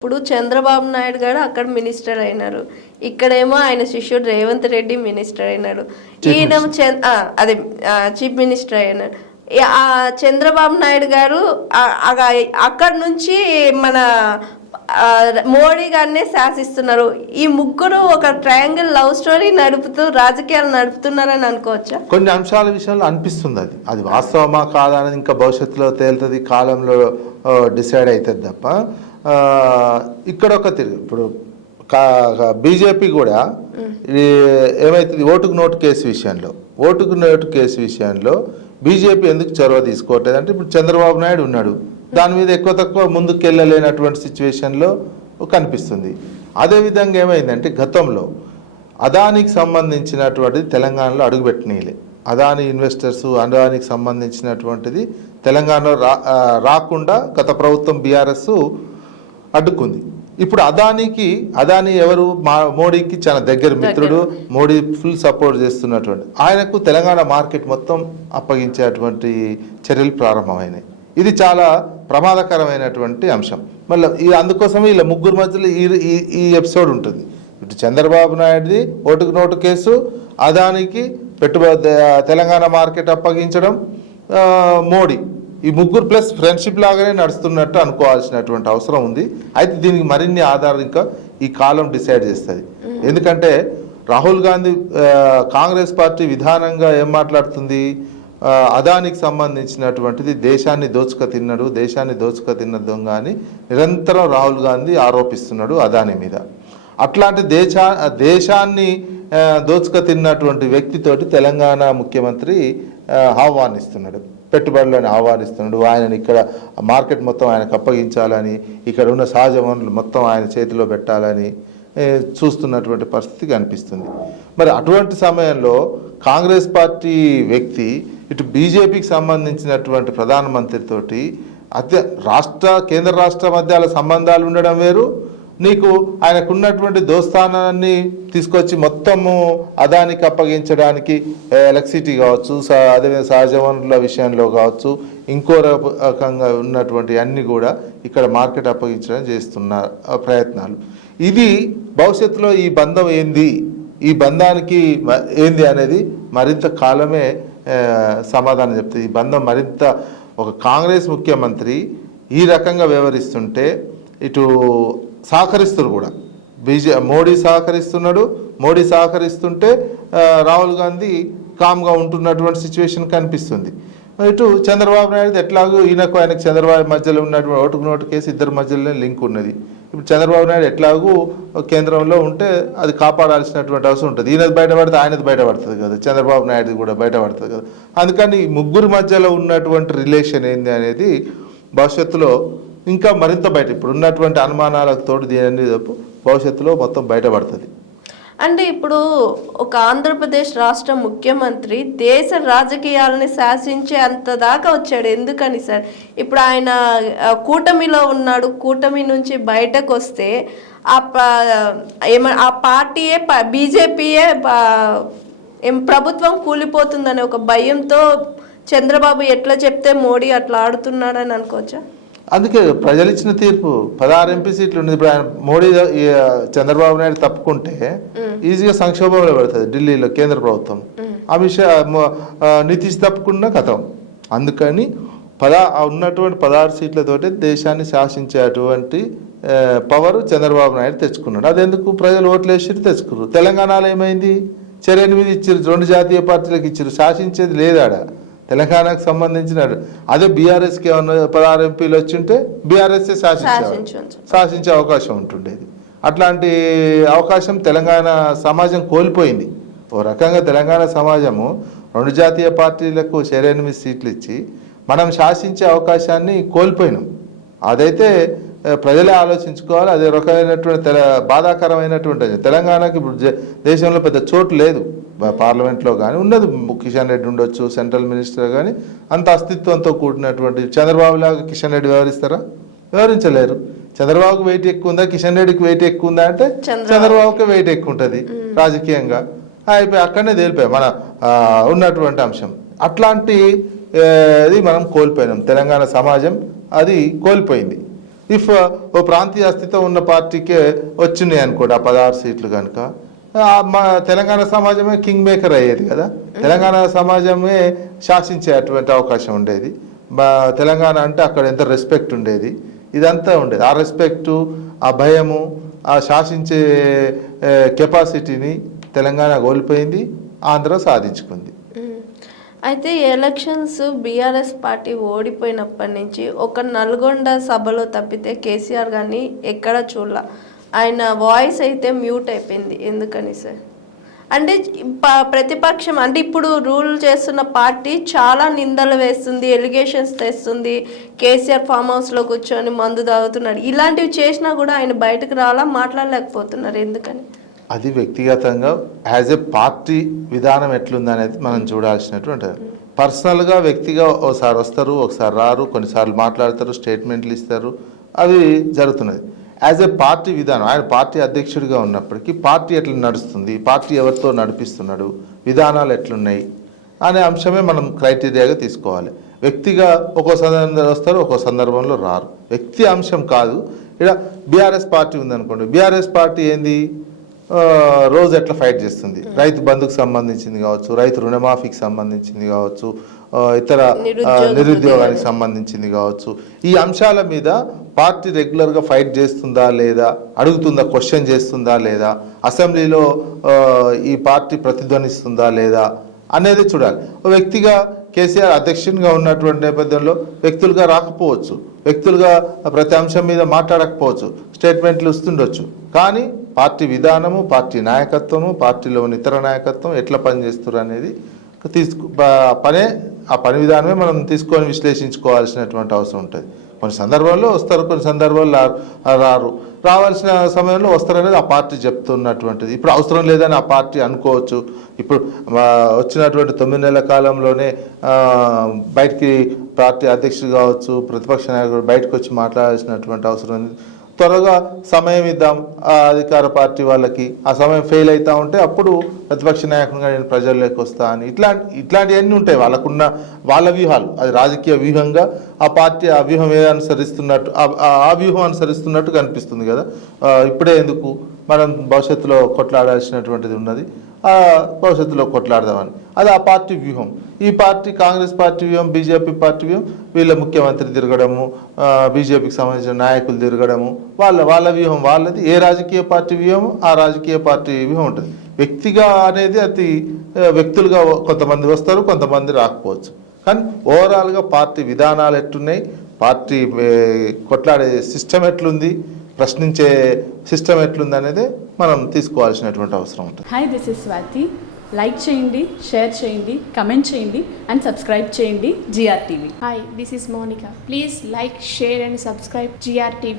ఇప్పుడు చంద్రబాబు నాయుడు గారు అక్కడ మినిస్టర్ అయినారు, ఇక్కడేమో ఆయన శిష్యుడు రేవంత్ రెడ్డి మినిస్టర్ అయినారు, ఈయనేమో అదే చీఫ్ మినిస్టర్ అయినారు. ఆ చంద్రబాబు నాయుడు గారు అక్కడ నుంచి మన మోడీ గారినే శాసిస్తున్నారు. ఈ ముగ్గురు ఒక ట్రయాంగిల్ లవ్ స్టోరీ నడుపుతూ రాజకీయాలు నడుపుతున్నారని అనుకోవచ్చా? కొన్ని అంశాల విషయంలో అనిపిస్తుంది. అది వాస్తవమా కాదా అనేది ఇంకా భవిష్యత్తులో తేలుతుంది, కాలంలో డిసైడ్ అవుతుంది తప్ప ఇక్కడ ఒక తిరిగి ఇప్పుడు బీజేపీ కూడా ఏమైతుంది ఓటుకు నోటు కేసు విషయంలో బీజేపీ ఎందుకు చొరవ తీసుకోవట్లేదు అంటే ఇప్పుడు చంద్రబాబు నాయుడు ఉన్నాడు, దాని మీద ఎక్కువ తక్కువ ముందుకు వెళ్ళలేనటువంటి సిచ్యువేషన్లో కనిపిస్తుంది. అదేవిధంగా ఏమైందంటే గతంలో అదానికి సంబంధించినటువంటిది తెలంగాణలో అడుగుపెట్టనీయలే. అదాని ఇన్వెస్టర్స్ అదానికి సంబంధించినటువంటిది తెలంగాణలో రాకుండా గత ప్రభుత్వం బీఆర్ఎస్ అడ్డుకుంది. ఇప్పుడు అదాని ఎవరు మోడీకి చాలా దగ్గర మిత్రుడు, మోడీ ఫుల్ సపోర్ట్ చేస్తున్నటువంటి ఆయనకు తెలంగాణ మార్కెట్ మొత్తం అప్పగించేటువంటి చర్యలు ప్రారంభమైనాయి. ఇది చాలా ప్రమాదకరమైనటువంటి అంశం. మళ్ళీ అందుకోసమే ఇలా ముగ్గురు మధ్యలో ఈ ఎపిసోడ్ ఉంటుంది. ఇటు చంద్రబాబు నాయుడుది ఓటుకు నోటు కేసు, అదానికి తెలంగాణ మార్కెట్ అప్పగించడం, మోడీ, ఈ ముగ్గురు ప్లస్ ఫ్రెండ్షిప్ లాగానే నడుస్తున్నట్టు అనుకోవాల్సినటువంటి అవసరం ఉంది. అయితే దీనికి మరిన్ని ఆధారాలు ఇంకా ఈ కాలం డిసైడ్ చేస్తుంది. ఎందుకంటే రాహుల్ గాంధీ కాంగ్రెస్ పార్టీ విధానంగా ఏం మాట్లాడుతుంది, అదానికి సంబంధించినాటువంటిది దేశాన్ని దోచుక తిన్న దొంగ అని నిరంతరం రాహుల్ గాంధీ ఆరోపిస్తున్నాడు అదాని మీద. అట్లాంటి దేశాన్ని దోచుక తిన్నటువంటి వ్యక్తితోటి తెలంగాణ ముఖ్యమంత్రి పెట్టుబడులను ఆహ్వానిస్తున్నాడు. ఆయనని ఇక్కడ మార్కెట్ మొత్తం ఆయనకు అప్పగించాలని, ఇక్కడ ఉన్న సహజ వనరులు మొత్తం ఆయన చేతిలో పెట్టాలని చూస్తున్నటువంటి పరిస్థితి కనిపిస్తుంది. మరి అటువంటి సమయంలో కాంగ్రెస్ పార్టీ వ్యక్తి ఇటు బీజేపీకి సంబంధించినటువంటి ప్రధానమంత్రితోటి కేంద్ర రాష్ట్ర మధ్య సంబంధాలు ఉండడం వేరు, నీకు ఆయనకున్నటువంటి దోస్తానాన్ని తీసుకొచ్చి మొత్తము అదానికి అప్పగించడానికి ఎలక్ట్రిసిటీ కావచ్చు, అదేవిధంగా సహజ వనరుల విషయంలో కావచ్చు, ఇంకో రకంగా ఉన్నటువంటి అన్నీ కూడా ఇక్కడ మార్కెట్ అప్పగించడం చేస్తున్న ప్రయత్నాలు. ఇది భవిష్యత్తులో ఈ బంధం ఈ బంధానికి ఏంది అనేది మరింత కాలమే సమాధానం చెప్తుంది. ఈ బంధం మరింత ఒక కాంగ్రెస్ ముఖ్యమంత్రి ఈ రకంగా వ్యవహరిస్తుంటే ఇటు సహకరిస్తున్నారు కూడా, మోడీ సహకరిస్తుంటే రాహుల్ గాంధీ కామ్గా ఉంటున్నటువంటి సిచ్యువేషన్ కనిపిస్తుంది. ఇటు చంద్రబాబు నాయుడు ఎట్లాగో ఆయనకు చంద్రబాబు మధ్యలో ఉన్నటువంటి ఓటుకు నోటు కేసు ఇద్దరి మధ్యలోనే లింక్ ఉన్నది. ఇప్పుడు చంద్రబాబు నాయుడు ఎట్లాగూ కేంద్రంలో ఉంటే అది కాపాడాల్సినటువంటి అవసరం ఉంటుంది. ఈయనది బయటపడితే ఆయనది బయటపడుతుంది కదా, చంద్రబాబు నాయుడు కూడా బయటపడుతుంది కదా. అందుకని ముగ్గురు మధ్యలో ఉన్నటువంటి రిలేషన్ ఏంది అనేది భవిష్యత్తులో ఇంకా మరింత ఇప్పుడు ఉన్నటువంటి అనుమానాలకు తోడు దీని భవిష్యత్తులో మొత్తం బయటపడుతుంది. అంటే ఇప్పుడు ఒక ఆంధ్రప్రదేశ్ రాష్ట్ర ముఖ్యమంత్రి దేశ రాజకీయాలని శాసించే అంత దాకా వచ్చాడు. ఎందుకని సార్? ఇప్పుడు ఆయన కూటమిలో ఉన్నాడు, కూటమి నుంచి బయటకు వస్తే ఆ పార్టీయే బీజేపీయే ప్రభుత్వం కూలిపోతుందనే ఒక భయంతో చంద్రబాబు ఎట్లా చెప్తే మోడీ అట్లా ఆడుతున్నాడని అనుకోవచ్చా? అందుకే ప్రజలు ఇచ్చిన తీర్పు 16 ఎంపీ సీట్లు ఉంది. ఇప్పుడు ఆయన మోడీ చంద్రబాబు నాయుడు తప్పుకుంటే ఈజీగా సంక్షోభంలో పెడుతుంది ఢిల్లీలో కేంద్ర ప్రభుత్వం. అమిత్ షా నితీష్ తప్పుకున్న కథం. అందుకని ఉన్నటువంటి 16 సీట్లతోటి దేశాన్ని శాసించేటువంటి పవర్ చంద్రబాబు నాయుడు తెచ్చుకున్నాడు. అదెందుకు ప్రజలు ఓట్లు వేసి తెచ్చుకున్నారు. తెలంగాణలో ఏమైంది, చర్య 8 ఇచ్చారు, 2 జాతీయ పార్టీలకు ఇచ్చారు, శాసించేది లేదాడ. తెలంగాణకు సంబంధించిన అదే బీఆర్ఎస్కి ఏమన్నా 16 ఎంపీలు వచ్చింటే బీఆర్ఎస్ఏ శాసించే అవకాశం ఉంటుండేది. అట్లాంటి అవకాశం తెలంగాణ సమాజం కోల్పోయింది. ఓ రకంగా తెలంగాణ సమాజము 2 జాతీయ పార్టీలకు 8 సీట్లు ఇచ్చి మనం శాసించే అవకాశాన్ని కోల్పోయినాం. అదైతే ప్రజలే ఆలోచించుకోవాలి. అదే రకమైనటువంటి బాధాకరమైనటువంటి తెలంగాణకి ఇప్పుడు దేశంలో పెద్ద చోటు లేదు. పార్లమెంట్లో కానీ ఉన్నది, కిషన్ రెడ్డి ఉండొచ్చు సెంట్రల్ మినిస్టర్, కానీ అంత అస్తిత్వంతో కూడినటువంటి చంద్రబాబు లాగా కిషన్ రెడ్డి వ్యవహరించలేరు. చంద్రబాబుకి వెయిట్ ఎక్కువ ఉందా, కిషన్ రెడ్డికి వెయిట్ ఎక్కువ ఉందా అంటే చంద్రబాబుకి వెయిట్ ఎక్కువ ఉంటుంది రాజకీయంగా. అయిపోయి అక్కడనే తేలిపోయాయి మన ఉన్నటువంటి అంశం. అట్లాంటి మనం కోల్పోయినాం, తెలంగాణ సమాజం అది కోల్పోయింది. ఇఫ్ ఓ ప్రాంతీయ అస్తిత్వం ఉన్న పార్టీకే వచ్చినాయి అనుకోండి ఆ 16 సీట్లు కనుక, మా తెలంగాణ సమాజమే కింగ్ మేకర్ అయ్యేది కదా, తెలంగాణ సమాజమే శాసించే అటువంటి అవకాశం ఉండేది. తెలంగాణ అంటే అక్కడ ఎంత రెస్పెక్ట్ ఉండేది, ఇదంతా ఉండేది. ఆ రెస్పెక్టు, ఆ భయము, ఆ శాసించే కెపాసిటీని తెలంగాణ కోల్పోయింది, ఆంధ్ర సాధించుకుంది. అయితే ఎలక్షన్స్ బీఆర్ఎస్ పార్టీ ఓడిపోయినప్పటి నుంచి ఒక నల్గొండ సభలో తప్పితే కేసీఆర్ కానీ ఎక్కడ చూడాల, ఆయన వాయిస్ అయితే మ్యూట్ అయిపోయింది. ఎందుకని సార్? అంటే ప్రతిపక్షం అంటే ఇప్పుడు రూల్ చేస్తున్న పార్టీ చాలా నిందలు వేస్తుంది, ఎలిగేషన్స్ తెస్తుంది, కేసీఆర్ ఫామ్ హౌస్లో కూర్చొని మందు తాగుతున్నాడు, ఇలాంటివి చేసినా కూడా ఆయన బయటకు రాలా, మాట్లాడలేకపోతున్నారు. ఎందుకని? అది వ్యక్తిగతంగా యాజ్ ఎ పార్టీ విధానం ఎట్లుందనేది మనం చూడాల్సినటువంటి, పర్సనల్గా వ్యక్తిగా ఒకసారి వస్తారు, ఒకసారి రారు, కొన్నిసార్లు మాట్లాడతారు, స్టేట్మెంట్లు ఇస్తారు, అవి జరుగుతున్నది. యాజ్ ఎ పార్టీ విధానం, ఆయన పార్టీ అధ్యక్షుడిగా ఉన్నప్పటికీ పార్టీ ఎట్లా నడుస్తుంది, పార్టీ ఎవరితో నడిపిస్తున్నాడు, విధానాలు ఎట్లున్నాయి అనే అంశమే మనం క్రైటీరియాగా తీసుకోవాలి. వ్యక్తిగా ఒక్కో సందర్భంలో వస్తారు, ఒక్కో సందర్భంలో రారు, వ్యక్తి అంశం కాదు. ఇక్కడ బీఆర్ఎస్ పార్టీ ఉందనుకోండి, బీఆర్ఎస్ పార్టీ ఏంది, రోజు ఎట్లా ఫైట్ చేస్తుంది, రైతు బంధుకు సంబంధించింది కావచ్చు, రైతు రుణమాఫీకి సంబంధించింది కావచ్చు, ఇతర నిరుద్యోగానికి సంబంధించింది కావచ్చు, ఈ అంశాల మీద పార్టీ రెగ్యులర్గా ఫైట్ చేస్తుందా లేదా, అడుగుతుందా, క్వశ్చన్ చేస్తుందా లేదా, అసెంబ్లీలో ఈ పార్టీ ప్రతిధ్వనిస్తుందా లేదా అనేది చూడాలి. వ్యక్తిగా కేసీఆర్ అధ్యక్షునిగా ఉన్నటువంటి నేపథ్యంలో వ్యక్తులుగా రాకపోవచ్చు, వ్యక్తులుగా ప్రతి అంశం మీద మాట్లాడకపోవచ్చు, స్టేట్మెంట్లు ఇస్తుండొచ్చు, కానీ పార్టీ విధానము, పార్టీ నాయకత్వము, పార్టీలోని ఇతర నాయకత్వం ఎట్లా పనిచేస్తారు అనేది ఆ పని విధానమే మనం తీసుకొని విశ్లేషించుకోవాల్సినటువంటి అవసరం ఉంటుంది. కొన్ని సందర్భాల్లో వస్తారు, కొన్ని సందర్భాల్లో రారు, రావాల్సిన సమయంలో వస్తారనేది ఆ పార్టీ చెప్తున్నటువంటిది. ఇప్పుడు అవసరం లేదని ఆ పార్టీ అనుకోవచ్చు. ఇప్పుడు వచ్చినటువంటి 9 నెలల కాలంలోనే బయటికి పార్టీ అధ్యక్షుడు కావచ్చు, ప్రతిపక్ష నాయకుడు బయటకు వచ్చి మాట్లాడాల్సినటువంటి అవసరం ఉంది. త్వరగా సమయం ఇద్దాం ఆ అధికార పార్టీ వాళ్ళకి, ఆ సమయం ఫెయిల్ అవుతా ఉంటే అప్పుడు ప్రతిపక్ష నాయకునిగా నేను ప్రజల్లోకి వస్తా అని ఇట్లాంటివన్నీ ఉంటాయి. వాళ్ళ వ్యూహాలు, అది రాజకీయ వ్యూహంగా ఆ పార్టీ ఆ వ్యూహం అనుసరిస్తున్నట్టు, ఆ వ్యూహం అనుసరిస్తున్నట్టు కనిపిస్తుంది కదా. ఇప్పుడే ఎందుకు, మనం భవిష్యత్తులో కొట్లాడాల్సినటువంటిది ఉన్నది, భవిష్యత్తులో కొట్లాడదామని, అది ఆ పార్టీ వ్యూహం. ఈ పార్టీ కాంగ్రెస్ పార్టీ వ్యూహం, బీజేపీ పార్టీ వ్యూహం, వీళ్ళ ముఖ్యమంత్రి తిరగడము, బీజేపీకి సంబంధించిన నాయకులు తిరగడము, వాళ్ళ వ్యూహం వాళ్ళది. ఏ రాజకీయ పార్టీ వ్యూహం ఆ రాజకీయ పార్టీ వ్యూహం ఉంటుంది. వ్యక్తిగా అనేది అది వ్యక్తులుగా కొంతమంది వస్తారు, కొంతమంది రాకపోవచ్చు, కానీ ఓవరాల్గా పార్టీ విధానాలు ఎట్లున్నాయి, పార్టీ కొట్లాడే సిస్టమ్ ఎట్లుంది, ప్రశ్నించే సిస్టమ్ ఎట్లుంది అనేది మనం తీసుకోవాల్సినటువంటి అవసరం ఉంటుంది. Hi, this is Swathi. Like చేయండి, షేర్ చేయండి, కమెంట్ చేయండి అండ్ సబ్స్క్రైబ్ చేయండి GR TV. Hi, this is Monica. Please like, share and subscribe GR TV.